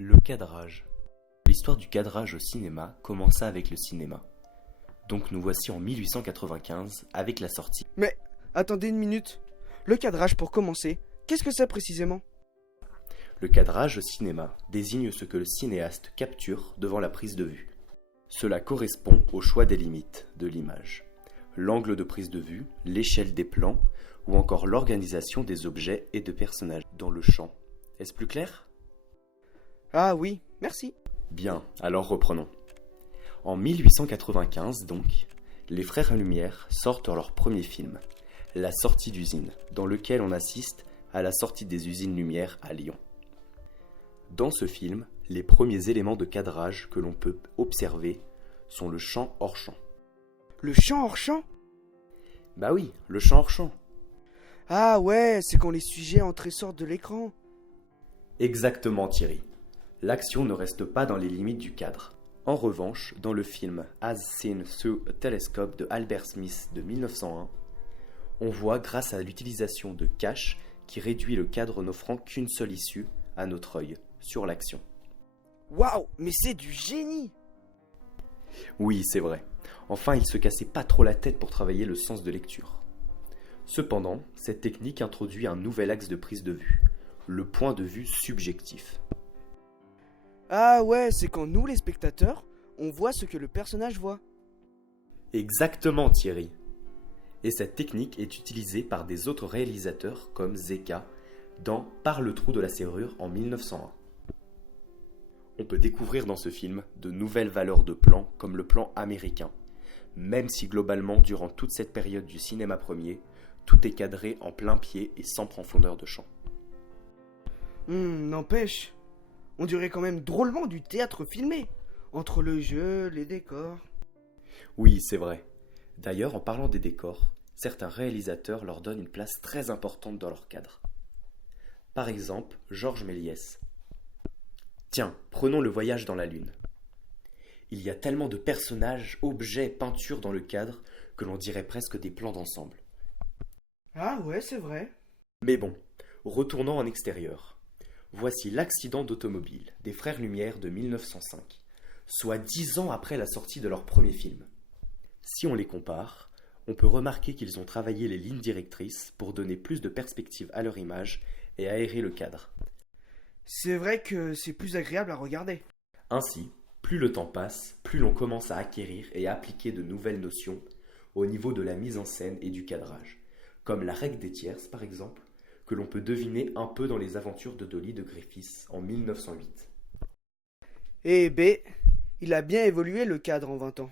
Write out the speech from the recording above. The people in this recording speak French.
Le cadrage. L'histoire du cadrage au cinéma commença avec le cinéma. Donc nous voici en 1895 avec la sortie. Mais, attendez une minute. Le cadrage pour commencer, qu'est-ce que c'est précisément? Le cadrage au cinéma désigne ce que le cinéaste capture devant la prise de vue. Cela correspond au choix des limites de l'image, l'angle de prise de vue, l'échelle des plans ou encore l'organisation des objets et de personnages dans le champ. Est-ce plus clair? Ah oui, merci. Bien, alors reprenons. En 1895 donc, les frères Lumière sortent leur premier film, La sortie d'usine, dans lequel on assiste à la sortie des usines Lumière à Lyon. Dans ce film, les premiers éléments de cadrage que l'on peut observer sont le champ hors champ. Le champ hors champ? Bah oui, le champ hors champ. Ah ouais, c'est quand les sujets entrent et sortent de l'écran. Exactement Thierry. L'action ne reste pas dans les limites du cadre. En revanche, dans le film As Seen Through a Telescope de Albert Smith de 1901, on voit grâce à l'utilisation de cache qui réduit le cadre n'offrant qu'une seule issue à notre œil sur l'action. Waouh, mais c'est du génie! Oui, c'est vrai. Enfin, il se cassait pas trop la tête pour travailler le sens de lecture. Cependant, cette technique introduit un nouvel axe de prise de vue, le point de vue subjectif. Ah ouais, c'est quand nous, les spectateurs, on voit ce que le personnage voit. Exactement Thierry. Et cette technique est utilisée par des autres réalisateurs comme Zeka dans Par le trou de la serrure en 1901. On peut découvrir dans ce film de nouvelles valeurs de plan comme le plan américain, même si globalement durant toute cette période du cinéma premier, tout est cadré en plein pied et sans profondeur de champ. N'empêche, on dirait quand même drôlement du théâtre filmé, entre le jeu, les décors. Oui, c'est vrai. D'ailleurs, en parlant des décors, certains réalisateurs leur donnent une place très importante dans leur cadre. Par exemple, Georges Méliès. Tiens, prenons le voyage dans la Lune. Il y a tellement de personnages, objets, peintures dans le cadre que l'on dirait presque des plans d'ensemble. Ah ouais, c'est vrai. Mais bon, retournons en extérieur. Voici l'accident d'automobile des Frères Lumière de 1905, soit 10 ans après la sortie de leur premier film. Si on les compare, on peut remarquer qu'ils ont travaillé les lignes directrices pour donner plus de perspective à leur image et aérer le cadre. C'est vrai que c'est plus agréable à regarder. Ainsi, plus le temps passe, plus l'on commence à acquérir et à appliquer de nouvelles notions au niveau de la mise en scène et du cadrage, comme la règle des tierces par exemple, que l'on peut deviner un peu dans les aventures de Dolly de Griffiths en 1908. Eh ben, il a bien évolué le cadre en 20 ans.